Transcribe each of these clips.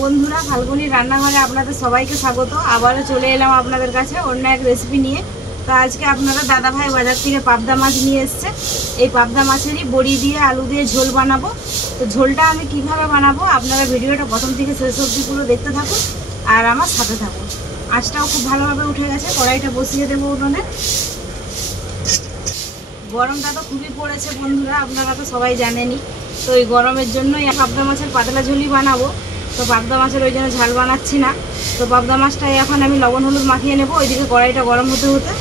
বন্ধুরা, ফাল্গুনির রান্নাঘরে আপনাদের সবাইকে স্বাগত। আবারও চলে এলাম আপনাদের কাছে অন্য এক রেসিপি নিয়ে। তো আজকে আপনারা দাদাভাই বাজার থেকে পাবদা মাছ নিয়ে এসছে। এই পাবদা মাছেরই বড়ি দিয়ে আলু দিয়ে ঝোল বানাবো। তো ঝোলটা আমি কিভাবে বানাবো আপনারা ভিডিওটা প্রথম থেকে শেষ অবধি পুরো দেখতে থাকুন আর আমার সাথে থাকুন। আঁচটাও খুব ভালোভাবে উঠে গেছে, কড়াইটা বসিয়ে দেবো উঠোনে। গরমটা তো খুবই পড়েছে বন্ধুরা, আপনারা তো সবাই জানেনই। তো এই গরমের জন্যই পাবদা মাছের পাতলা ঝোলই বানাবো। তো পাবদা মাছের ওই জন্য ঝাল বানাচ্ছি না। তো পাবদা মাছটা এখন আমি লবণ হলুদ মাখিয়ে নেব। ওইদিকে কড়াইটা গরম হতে হতে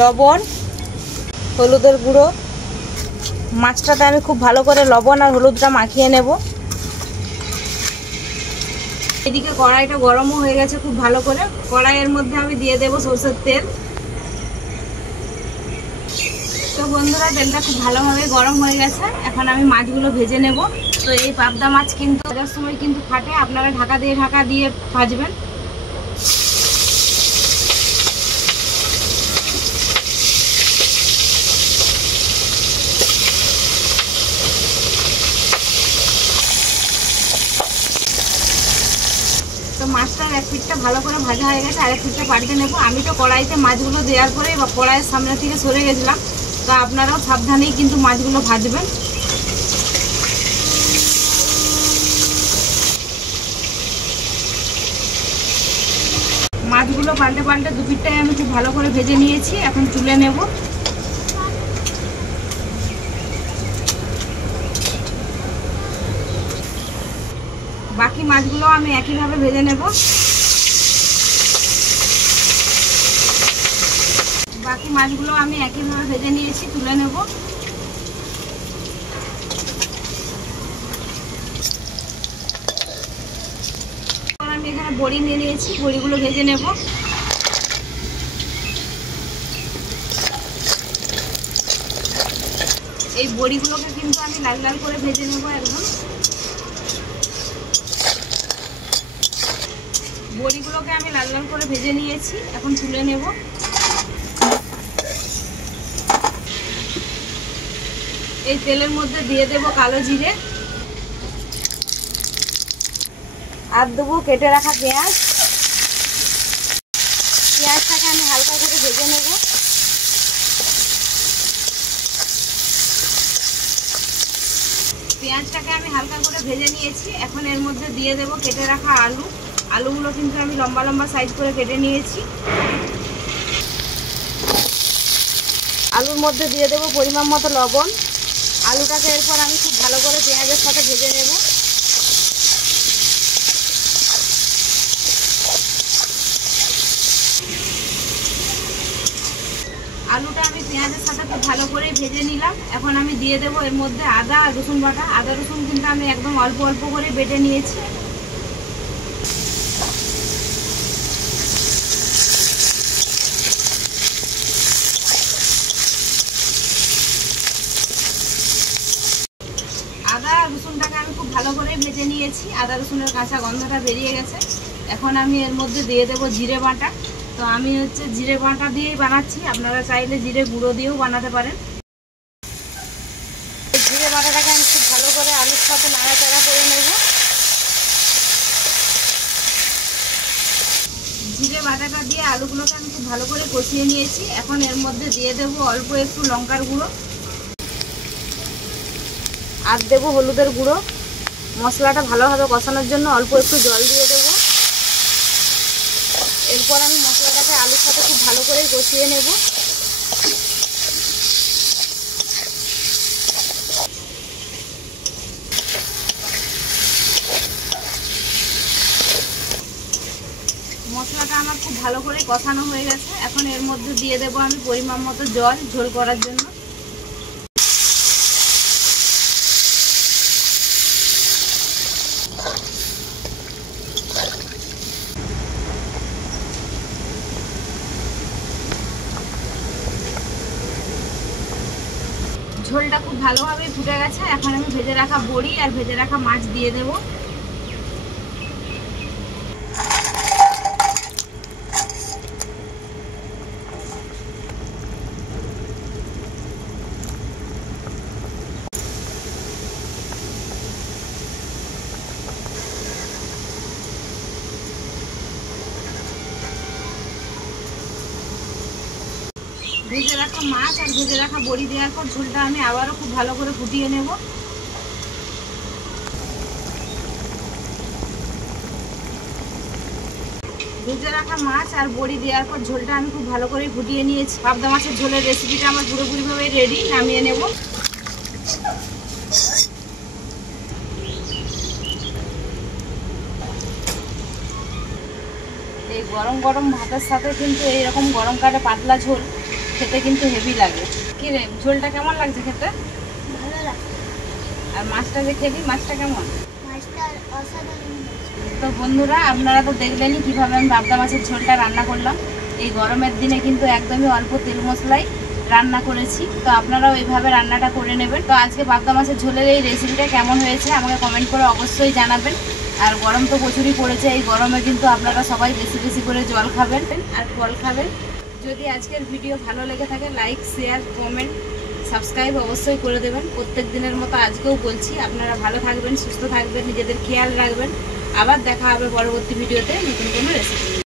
লবণ হলুদের গুঁড়ো, মাছটাতে আমি খুব ভালো করে লবণ আর হলুদটা মাখিয়ে নেব। এদিকে কড়াইটা গরমও হয়ে গেছে খুব ভালো করে। কড়াইয়ের মধ্যে আমি দিয়ে দেব সরষের তেল। তো বন্ধুরা, তেলটা খুব ভালোভাবে গরম হয়ে গেছে, এখন আমি মাছগুলো ভেজে নেব। তো এই পাবদা মাছ কিন্তু ভাজার সময় কিন্তু ফাটে, আপনারা ঢাকা দিয়ে ভাজবেন। তো মাছটার এক পিঠটা ভালো করে ভাজা হয়ে গেছে, আরেক পিঠটা পাল্টে নেব। আমি তো কড়াইতে মাছগুলো দেওয়ার পরে কড়াইয়ের সামনে থেকে সরে গেছিলাম। তো আপনারাও সাবধানেই কিন্তু মাছগুলো ভাজবেন। মাছগুলো পাল্টে পাল্টে দু পিঠটাই আমি খুব ভালো করে ভেজে নিয়েছি, এখন তুলে নেব। বাকি মাছগুলো আমি একইভাবে ভেজে নেব। বাকি মাছগুলো আমি একইভাবে ভেজে নিয়েছি, তুলে নেব। আমি এখানে বড়ি নিয়ে নিয়েছি, বড়িগুলো ভেজে নেব। এই বড়িগুলোকে কিন্তু আমি লাল লাল করে ভেজে নেব একদম। বড়িগুলোকে আমি লাল লাল করে ভেজে নিয়েছি, এখন তুলে নেব। এই তেলের মধ্যে দিয়ে দেব কালো জিরে আর দেবো কেটে রাখা পেঁয়াজ। পেঁয়াজটাকে আমি হালকা করে ভেজে নেব। পেঁয়াজটাকে আমি হালকা করে ভেজে নিয়েছি, এখন এর মধ্যে দিয়ে দেব কেটে রাখা আলু। আলুগুলো কিন্তু আমি লম্বা লম্বা সাইজ করে কেটে নিয়েছি। আলুর মধ্যে দিয়ে দেব পরিমাণ মতো লবণ। আলুটাকে এরপর আমি খুব ভালো করে পেঁয়াজের সাথে ভেজে নেব। আলুটা আমি পেঁয়াজের সাথে খুব ভালো করে ভেজে নিলাম। এখন আমি দিয়ে দেব এর মধ্যে আদা আর রসুন বাটা। আদা রসুন কিন্তু আমি একদম অল্প অল্প করে বেটে নিয়েছি। আদা আর রসুনটাকে আমি খুব ভালো করে ভেজে নিয়েছি, আদা রসুনের কাঁচা গন্ধটা বেরিয়ে গেছে। এখন আমি এর মধ্যে দিয়ে দেব জিরে বাটা। তো আমি জিরে বাটা দিয়েই বানাচ্ছি, আপনারা চাইলে জিরে গুঁড়ো দিয়েও বানাতে পারেন। জিরে বাটাটাকে আমি খুব ভালো করে আলুর সাথে নাড়াচাড়া করে নেব। জিরে বাটাটা দিয়ে আলুগুলোকে আমি খুব ভালো করে কষিয়ে নিয়েছি। এখন এর মধ্যে দিয়ে দেব অল্প একটু লঙ্কার গুঁড়ো আর দেবো হলুদের গুঁড়ো। মশলাটা ভালোভাবে কষানোর জন্য অল্প একটু জল দিয়ে দেবো। এরপর আমি মশলাটাকে আলুর সাথে খুব ভালো করে কষিয়ে নেব। মশলাটা আমার খুব ভালো করে কষানো হয়ে গেছে, এখন এর মধ্যে দিয়ে দেবো আমি পরিমাণ মতো জল ঝোল করার জন্য। ঝোলটা খুব ভালোভাবে ফুটে গেছে, এখন আমি ভেজে রাখা বড়ি আর ভেজে রাখা মাছ দিয়ে দেব। ভেজে রাখা মাছ আর ভেজে রাখা বড়ি দেওয়ার পর ঝোলটা আমি আবারও খুব ভালো করে ফুটিয়ে নেব। ভেজে রাখা মাছ আর বড়ি দেওয়ার পর ঝোলটা আমি খুব ভালো করে ফুটিয়ে নিয়েছি। পাবদা মাছের ঝোলের রেসিপিটা আমার পুরোপুরিভাবে রেডি, নামিয়ে নেব। এই গরম গরম ভাতের সাথে কিন্তু এইরকম গরম কাটে পাতলা ঝোল খেতে কিন্তু হেভি লাগে। কি রে, ঝোলটা কেমন লাগছে খেতে? ভালো লাগে। আর মাছটা যে খেলি, মাছটা কেমন? মাছটা অসাধারণ হয়েছে। তো বন্ধুরা, আপনারা তো দেখলেনই কীভাবে আমি পাবদা মাছের ঝোলটা রান্না করলাম। এই গরমের দিনে কিন্তু একদমই অল্প তেল মশলাই রান্না করেছি। তো আপনারাও এইভাবে রান্নাটা করে নেবেন। তো আজকে পাবদা মাছের ঝোলের এই রেসিপিটা কেমন হয়েছে আমাকে কমেন্ট করে অবশ্যই জানাবেন। আর গরম তো প্রচুরই পড়েছে, এই গরমে কিন্তু আপনারা সবাই বেশি বেশি করে জল খাবেন আর ফল খাবেন। যদি আজকের ভিডিও ভালো লেগে থাকে, লাইক, শেয়ার, কমেন্ট, সাবস্ক্রাইব অবশ্যই করে দেবেন। প্রত্যেক দিনের মতো আজকেও বলছি, আপনারা ভালো থাকবেন, সুস্থ থাকবেন, নিজেদের খেয়াল রাখবেন। আবার দেখা হবে পরবর্তী ভিডিওতে নতুন কোনো রেসিপি।